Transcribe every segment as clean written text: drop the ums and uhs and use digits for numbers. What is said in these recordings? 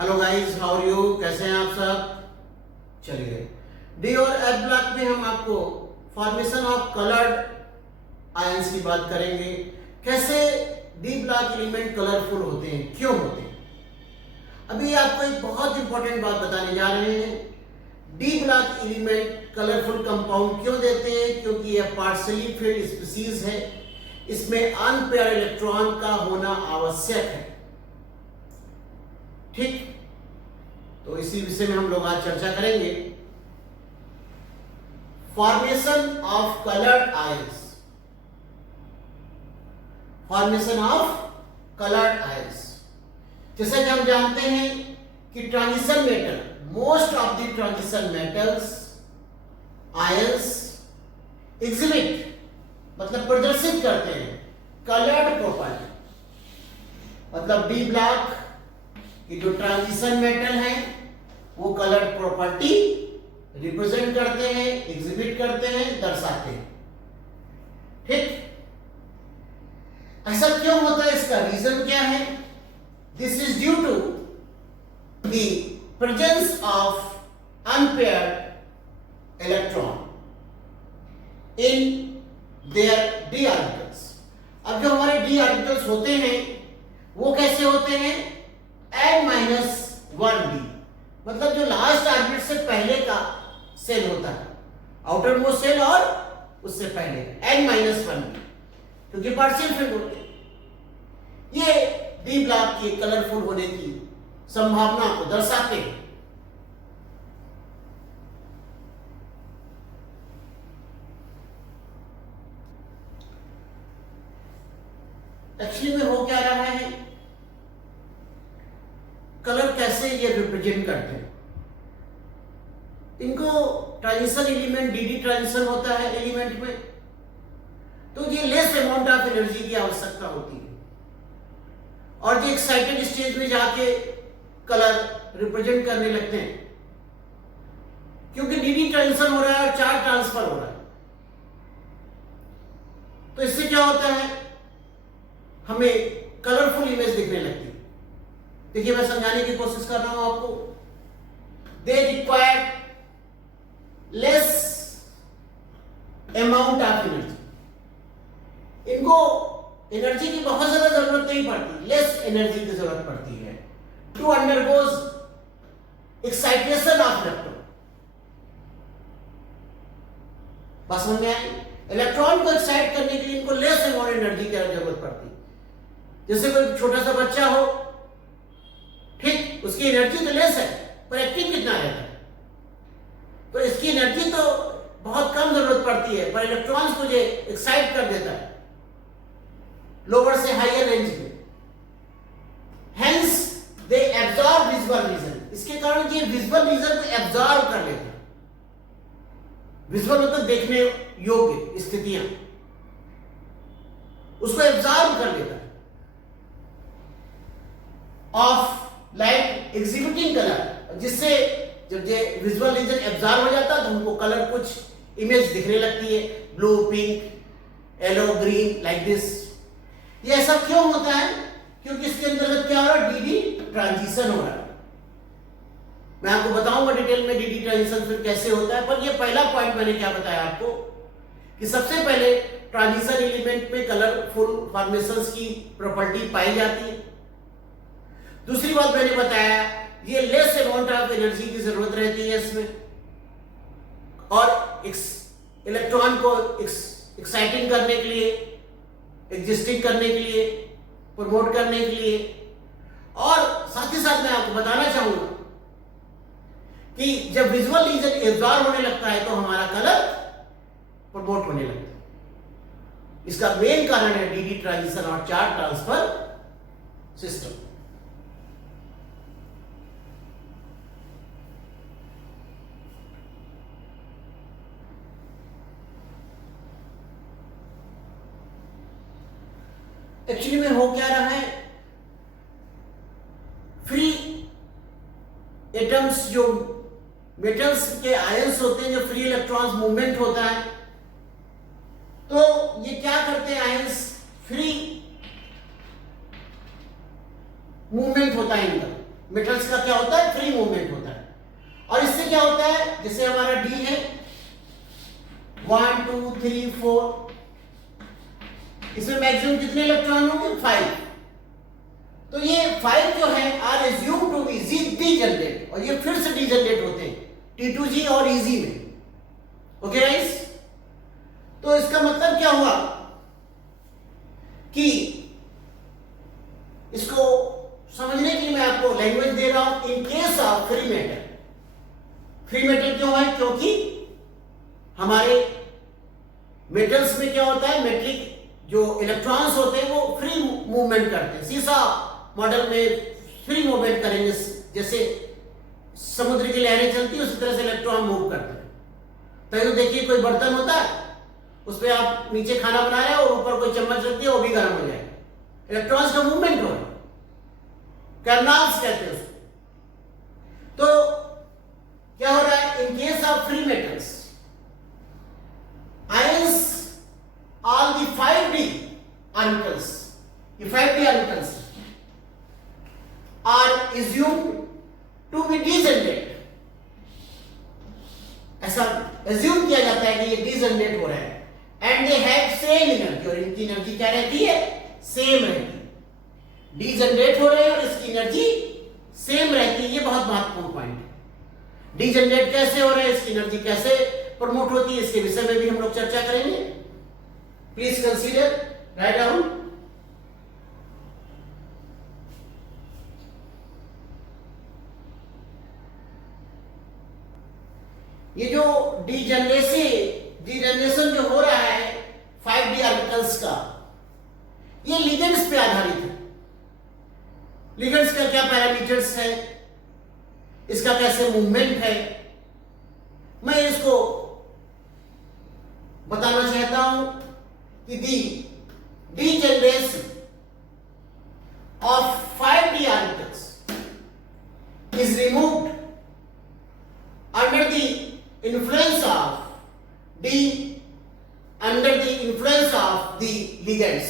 Hello guys, how are you? कैसे हैं आप सब? चलिए, डी और एफ ब्लॉक में हम आपको फॉर्मेशन ऑफ कलर्ड आयंस की बात करेंगे। कैसे डी ब्लॉक एलिमेंट कलरफुल होते हैं, क्यों होते हैं। अभी आपको एक बहुत इंपॉर्टेंट बात बताने जा रहे हैं। D block element colourful compound क्यों देते हैं? क्योंकि यह पार्शियली फिल्ड स्पीसीज है, इसमें अनपेयर्ड इलेक्ट्रॉन का होना आवश्यक है। ठीक, तो इसी विषय में हम लोग आज चर्चा करेंगे। Formation of coloured ions. Formation of coloured ions, जैसे कि हम जानते हैं कि transition metal, most of the transition metals ions exhibit, मतलब प्रदर्शित करते हैं कलर्ड प्रॉपर्टी। मतलब डी ब्लॉक कि जो ट्रांजिशन मेटल है वो कलर्ड प्रॉपर्टी रिप्रेजेंट करते हैं, एग्जिबिट करते हैं, दर्शाते हैं। ठीक, ऐसा क्यों होता है? इसका रीजन क्या है? This is due to the presence of unpaired electron in their d orbitals. अब जो हमारे डी ऑर्बिटल्स होते हैं वो कैसे होते हैं? n-1d, मतलब जो लास्ट ऑर्बिट से पहले का सेल होता है, आउटर मोस्ट सेल और उससे पहले n-1d, क्योंकि पार्शियल फिल्ड होते हैं। ये डी ब्लॉक के कलरफुल होने की संभावना को दर्शाते हैं। एक्चुअली में हो क्या रहा है, कलर कैसे ये रिप्रेजेंट करते हैं। इनको ट्रांजिशन एलिमेंट, डीडी ट्रांजिशन होता है एलिमेंट में, तो ये लेस अमाउंट ऑफ एनर्जी की आवश्यकता होती है, और जो एक्साइटेड स्टेज में जाके कलर रिप्रेजेंट करने लगते हैं, क्योंकि डीडी ट्रांजिशन हो रहा है और चार्ज ट्रांसफर हो रहा है। तो इससे क्या होता है, हमें कलरफुल इमेज दिखने लगती है। देखिए, मैं समझाने की कोशिश कर रहा हूं आपको। They require less amount of energy. इनको एनर्जी की बहुत ज्यादा जरूरत नहीं पड़ती, लेस एनर्जी की जरूरत पड़ती है to undergoes excitation of electron. बस समझ में आई? इलेक्ट्रॉन को एक्साइट करने के लिए इनको लेस अमाउंट एनर्जी की जरूरत पड़ती है। जैसे कोई छोटा सा बच्चा हो, ठीक, उसकी एनर्जी तो लेस है, पर एक्टिव कितना रहता है, तो इसकी एनर्जी तो बहुत कम जरूरत पड़ती है, पर इलेक्ट्रॉन्स को ये एक्साइट कर देता है लोअर से हायर रेंज में। Hence they absorb visual region. इसके कारण ये विजुअल रीजन को एब्जॉर्ब कर लेता है। विजुअल मतलब देखने योग्य स्थितियां, उसको एब्जॉर्ब कर लेता है। ऑफ लाइट एग्जिबिटिंग कलर, जिससे जब ये विजुअल रीजन एब्जॉर्ब हो जाता है तो हमको कलर कुछ इमेज दिखने लगती है, blue, pink, yellow, green, like this. ये ऐसा क्यों होता है? क्योंकि इसके अंतर्गत क्या हो रहा है? डीडी ट्रांजिशन हो रहा है। मैं आपको बताऊंगा डिटेल में डीडी ट्रांजिशन फिर कैसे होता है, पर ये पहला पॉइंट मैंने क्या बताया आपको कि सबसे पहले ट्रांजिशन एलिमेंट में कलरफुल फॉर्मेशंस की प्रॉपर्टी पाई जाती है। दूसरी बात मैंने बताया, ये लेस अमाउंट ऑफ एनर्जी की जरूरत रहती है इसमें, और इलेक्ट्रॉन को एक्साइटिंग करने के लिए, एग्जिस्टिंग करने के लिए, प्रमोट करने के लिए। और साथ ही साथ मैं आपको बताना चाहूंगा कि जब विजुअल रीजन एब्जॉर्ब होने लगता है तो हमारा कलर प्रमोट होने लगता है। इसका मेन कारण है डीडी ट्रांजिशन और चार्ज ट्रांसफर सिस्टम। एक्चुअली में हो क्या रहा है, फ्री एटम्स, जो मेटल्स के आयंस होते हैं, जो फ्री इलेक्ट्रॉन्स मूवमेंट होता है, तो ये क्या करते हैं आयंस? फ्री मूवमेंट होता है इनका। मेटल्स का क्या 1 2 3 4, इसमें मैक्सिमम कितने इलेक्ट्रॉन होंगे? 5। तो ये 5 जो है are assume to be degenerate, और ये फिर से डीजनरेट होते हैं T2G और EG में। ओके गाइस, तो इसका मतलब क्या हुआ कि इसको समझने के लिए मैं आपको लैंग्वेज दे रहा हूं। इन case of free matter, free matter क्यों है? क्योंकि हमारे मेटल्स में क्या होता है, मेटलिक जो इलेक्ट्रॉन्स होते हैं वो फ्री मूवमेंट करते हैं। सीसा मॉडल में फ्री मूवमेंट करेंगे, जैसे समुद्र की लहरें चलती है उसी तरह से इलेक्ट्रॉन मूव करते हैं। तो देखिए कोई बर्तन होता है, उस पर आप नीचे खाना बना रहे हो और ऊपर कोई चम्मच रखती है, वो भी गर्म हो जाएगा, इलेक्ट्रॉन्स का मूवमेंट हो रहा है, कैरनाल्स कहते हैं उसको। तो क्या हो रहा है? In case of free metals, ions all the 5d orbitals, ये 5d orbitals are assumed to be degenerate। ऐसा assume किया जाता है कि ये degenerate हो रहा है, and they have same energy, और इनकी एनर्जी क्या रहती है? सेम रहती है। डीजनरेट हो रहे हैं और इसकी एनर्जी सेम रहती है, ये बहुत महत्वपूर्ण पॉइंट है। डीजनरेट कैसे हो रहे हैं, इसकी एनर्जी कैसे प्रमोट होती है, इसके विषय में भी हम लोग चर्चा करेंगे। Please consider, write down. ये जो डीजनरेशन जो हो रहा है 5d ऑर्बिटल्स का, ये लिगेंड्स पे आधारित है। लिगेंड्स का क्या पैरामीटर्स है, इसका कैसे मूवमेंट है, मैं इसको बताना चाहता हूं कि degeneration of 5d orbitals is removed under the influence of the ligands।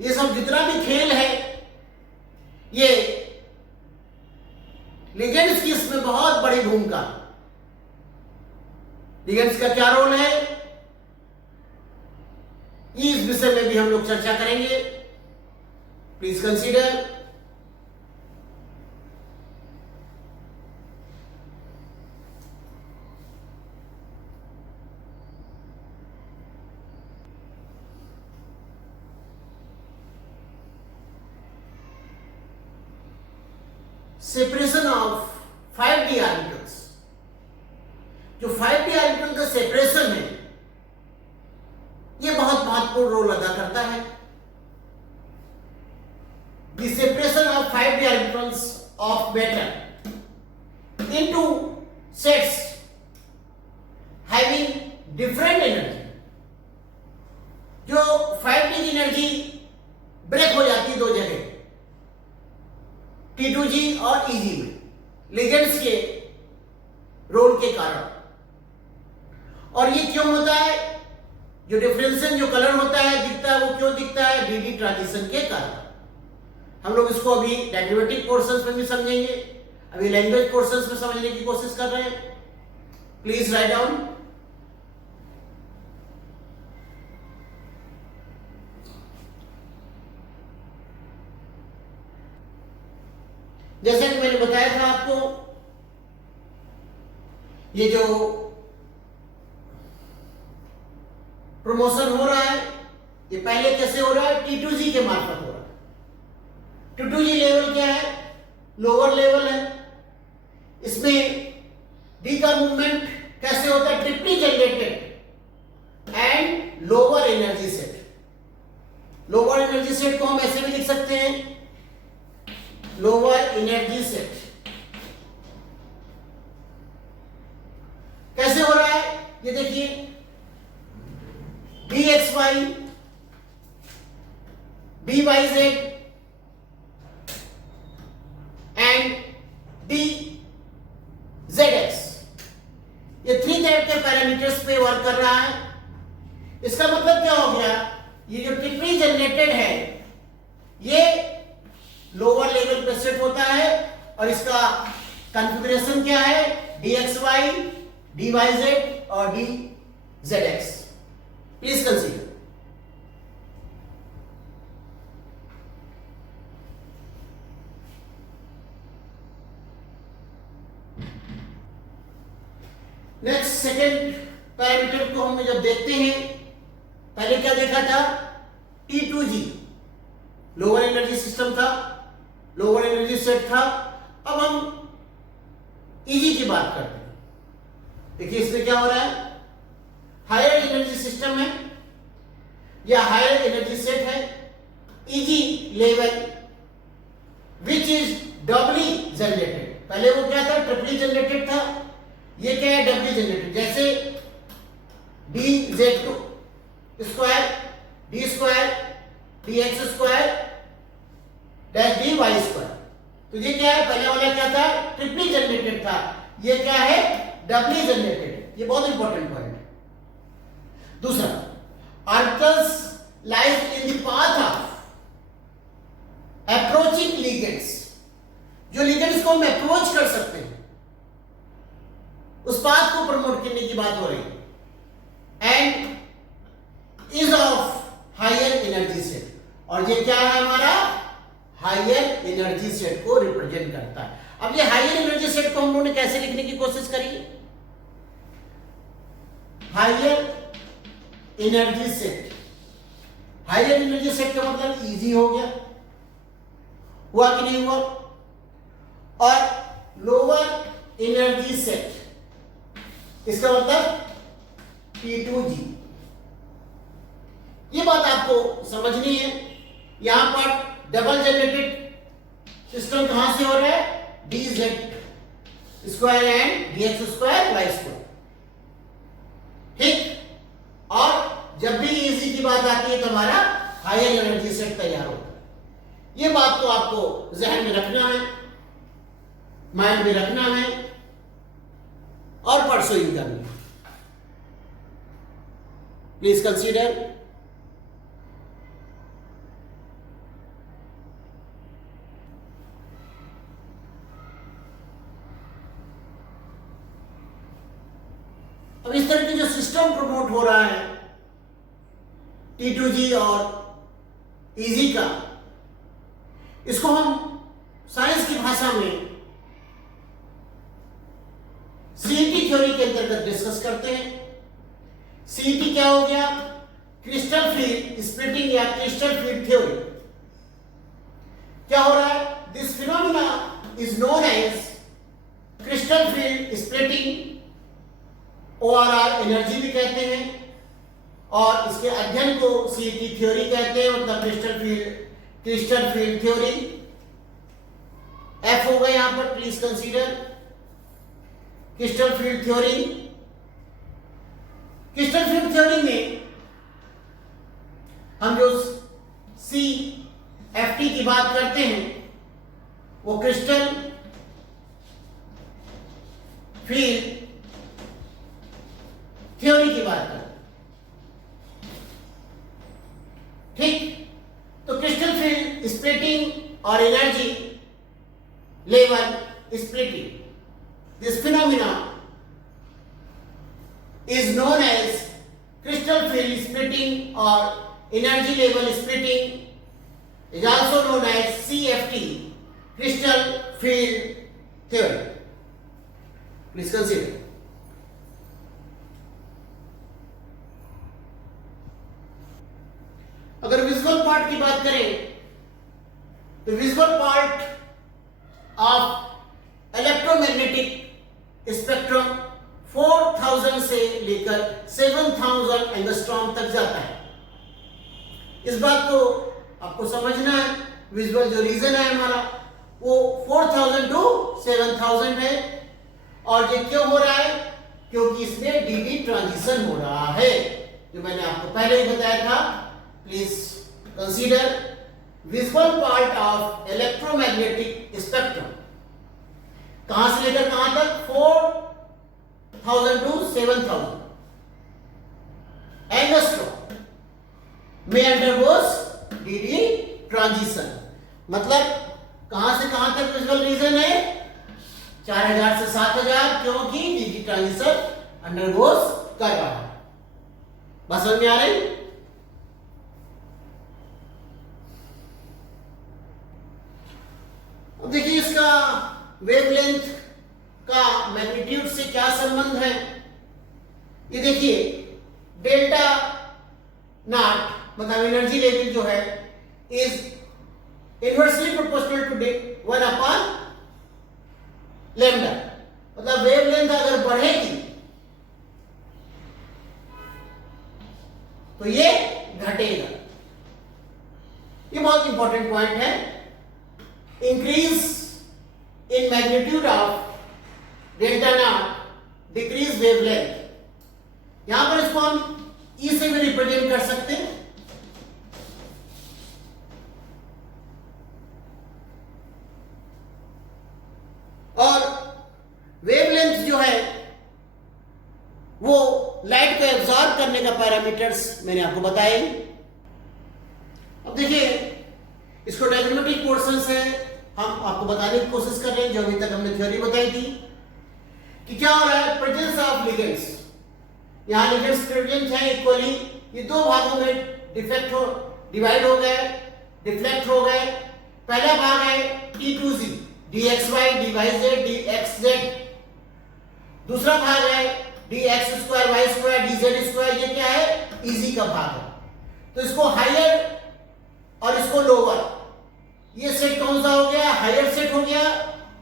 ये सब जितना भी खेल है, ये लिगेंड्स की इसमें बहुत बड़ी भूमिका। लिगेंड्स का क्या रोल है, इस विषय में भी हम लोग चर्चा करेंगे। Please consider. Separation of 5d orbitals, जो 5d ऑर्बिटल का सेपरेशन है, यह बहुत महत्वपूर्ण रोल अदा करता है। The separation of 5d orbitals of matter into sets having different energy, जो 5d की एनर्जी ब्रेक हो जाती है दो जगह, T2G और EG में, लिगेंड्स के रोल के कारण। और ये क्यों होता है? जो डिफरेंशिएशन जो कलर होता है, दिखता है, वो क्यों दिखता है? dd ट्रांजिशन के कारण। हम लोग इसको अभी डेरिवेटिव पोर्शंस में भी समझेंगे, अभी लैंग्वेज पोर्शंस में समझने की कोशिश कर रहे हैं। Please write down. जैसे कि मैंने बताया था आपको, ये जो प्रमोशन हो रहा है, ये पहले कैसे हो रहा है? T2G के मार्फत हो रहा है। T2G लेवल क्या है? लोअर लेवल है। इसमें D का मूवमेंट कैसे होता है? Triply generated and lower energy set. Lower energy set को हम ऐसे भी लिख सकते हैं, लोअर एनर्जी सेट। कैसे हो रहा है ये देखिए, dxy dyz एंड dzx, ये 3 टाइप के पैरामीटर्स पे वर्क कर रहा है। इसका मतलब क्या हो गया? ये जो ट्रिपली जनरेटेड है, ये लोअर लेवल पे सेट होता है और इसका कॉन्फ़िगरेशन क्या है? dxy dyz और Zx. Please consider. Next second parameter को हम जब देखते हैं, पहले क्या देखा था? T2G लोअर एनर्जी सिस्टम था, लोअर एनर्जी सेट था। अब हम EG की बात करते हैं। देखिए इसमें क्या हो रहा है, हायर एनर्जी सिस्टम है या हायर एनर्जी सेट है, EG level which is doubly generated. पहले वो क्या था, ट्रिपली जनरेटेड था, ये क्या है, डबली जनरेटेड। जैसे dz2 square d square dx square dash dy square. तो ये क्या है, पहले वाला क्या था, ट्रिपली जनरेटेड था, ये क्या है, डबली जनरेटेड। ये बहुत इंपॉर्टेंट पॉइंट है। दूसरा, orbitals lies in the path of approaching ligands. जो लिगेंड्स को हम अप्रोच कर सकते हैं, उस पाथ को प्रमोट करने की बात हो रही है। And is of higher energy set, और ये क्या है हमारा, हायर एनर्जी सेट को रिप्रेजेंट करता है। अब ये हायर एनर्जी सेट को हम लोगों ने कैसे लिखने की कोशिश करी? Higher energy set, higher energy set का मतलब इजी हो गया, हुआ कि नहीं हुआ? और लोअर एनर्जी सेट, इसका मतलब T2G। ये बात आपको समझनी है। यहां पर डबल जनरेटेड सिस्टम कहां से हो रहा है, dz square and dx square y square, ठीक। और जब भी इजी की बात आती है तो हमारा हायर एनर्जी सेट तैयार होता है। ये बात तो आपको जहन में रखना है, माइंड में रखना है और परसुइंग करनी है। Please consider. अब इस तरह की जो सिस्टम प्रमोट हो रहा है T2G और EG का, इसको हम साइंस की भाषा में CET थ्योरी के अंतर्गत डिस्कस करते हैं। CET क्या हो गया, क्रिस्टल फील्ड स्प्लिटिंग या क्रिस्टल फील्ड थ्योरी। क्या हो रहा है, this phenomena is known as crystal field splitting, ORR energy भी कहते हैं, और इसके अध्ययन को CET थ्योरी कहते हैं, मतलब क्रिस्टल फील्ड थ्योरी। F होगा यहां पर, please consider crystal field theory. Crystal field theory में हम जो CFT की बात करते हैं, वो क्रिस्टल फील्ड थ्योरी की बात करते हैं, ठीक। तो क्रिस्टल फील्ड स्प्लिटिंग और energy level splitting, this phenomena is known as crystal field splitting or energy level splitting, is also known as CFT, crystal field theory. Please consider. अगर visual part की बात करें तो visual part of electromagnetic spectrum 4000 से लेकर 7000 angstrom तक जाता है। इस बात को आपको समझना है, विजुअल जो रीजन है हमारा वो 4000 टू 7000 है। और ये क्यों हो रहा है, क्योंकि इसमें डी ट्रांजिशन हो रहा है, जो मैंने आपको पहले ही बताया था। Please consider visual part of electromagnetic spectrum, कहां से लेकर कहां तक, 4000 to 7000 एंगस्ट्रॉम में अंडरगोस डी ट्रांजिशन। मतलब कहां से कहां तक विजुअल रीजन है, 4000 से 7000, क्योंकि डी ट्रांजिशन अंडरगोस कर रहा है। बात समझ में आ रही? अब देखिए इसका वेवलेंथ का मैग्नीट्यूड से क्या संबंध है। ये देखिए डेल्टा नॉट मतलब एनर्जी लेवल जो है इज इनवर्सली प्रोपोर्शनल टू 1/λ। मतलब वेवलेंथ अगर बढ़ेगी तो ये घटेगा। ये बहुत इंपॉर्टेंट पॉइंट है। Increase in magnitude of delta not decrease wavelength. यहां पर इसको हम ई से भी रिप्रेजेंट कर सकते हैं। और वेवलेंथ जो है वो लाइट को एब्जॉर्ब करने का पैरामीटर्स मैंने आपको बताए। अब देखिए इसको डायग्रामेटिक पोर्शन से हम आपको बताने की कोशिश कर रहे हैं, जो अभी तक हमने थ्योरी बताई थी कि क्या हो रहा है। प्रेजेंस ऑफ लिगेंड्स, यहां लिगेंड्स प्रेजेंट है इक्वली, ये दो भागों में डिवाइड हो गए, डिफ्लेक्ट हो गए। पहला भाग है T2Z dxy dyz dxz, दूसरा भाग है dx² y² dz²। ये क्या है? इजी का भाग है। तो इसको हायर और इसको लोअर, ये सेट कौन सा हो गया? हायर सेट हो गया,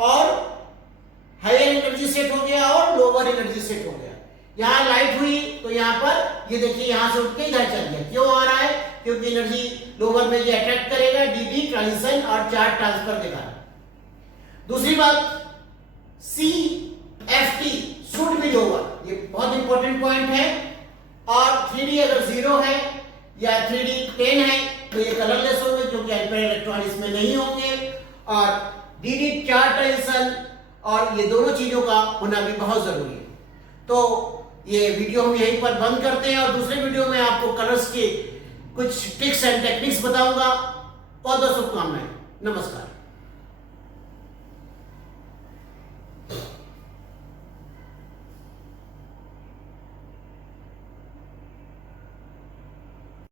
और हायर एनर्जी सेट हो गया और लोअर एनर्जी सेट हो गया। यहां लाइट हुई तो यहां पर ये देखिए यहां से उठ के इधर चल गया। क्यों आ रहा है? क्योंकि एनर्जी लोअर में ये अट्रैक्ट करेगा, dd ट्रांजिशन और चार्ज ट्रांसफर देगा। दूसरी बात CFT शुड बी लोअर, ये बहुत इंपॉर्टेंट पॉइंट है। और 3D अगर 0 है या 3D 10 है तो ये कलरलेस होंगे क्योंकि एम्पेयर इलेक्ट्रॉन इसमें नहीं होंगे। और dd चार्ज ट्रांजिशन और ये दोनों चीजों का होना भी बहुत जरूरी है। तो ये वीडियो हम यहीं पर बंद करते हैं और दूसरे वीडियो में आपको कलर्स के कुछ ट्रिक्स एंड टेक्निक्स बताऊंगा। बहुत बहुत शुभकामनाएं। नमस्कार।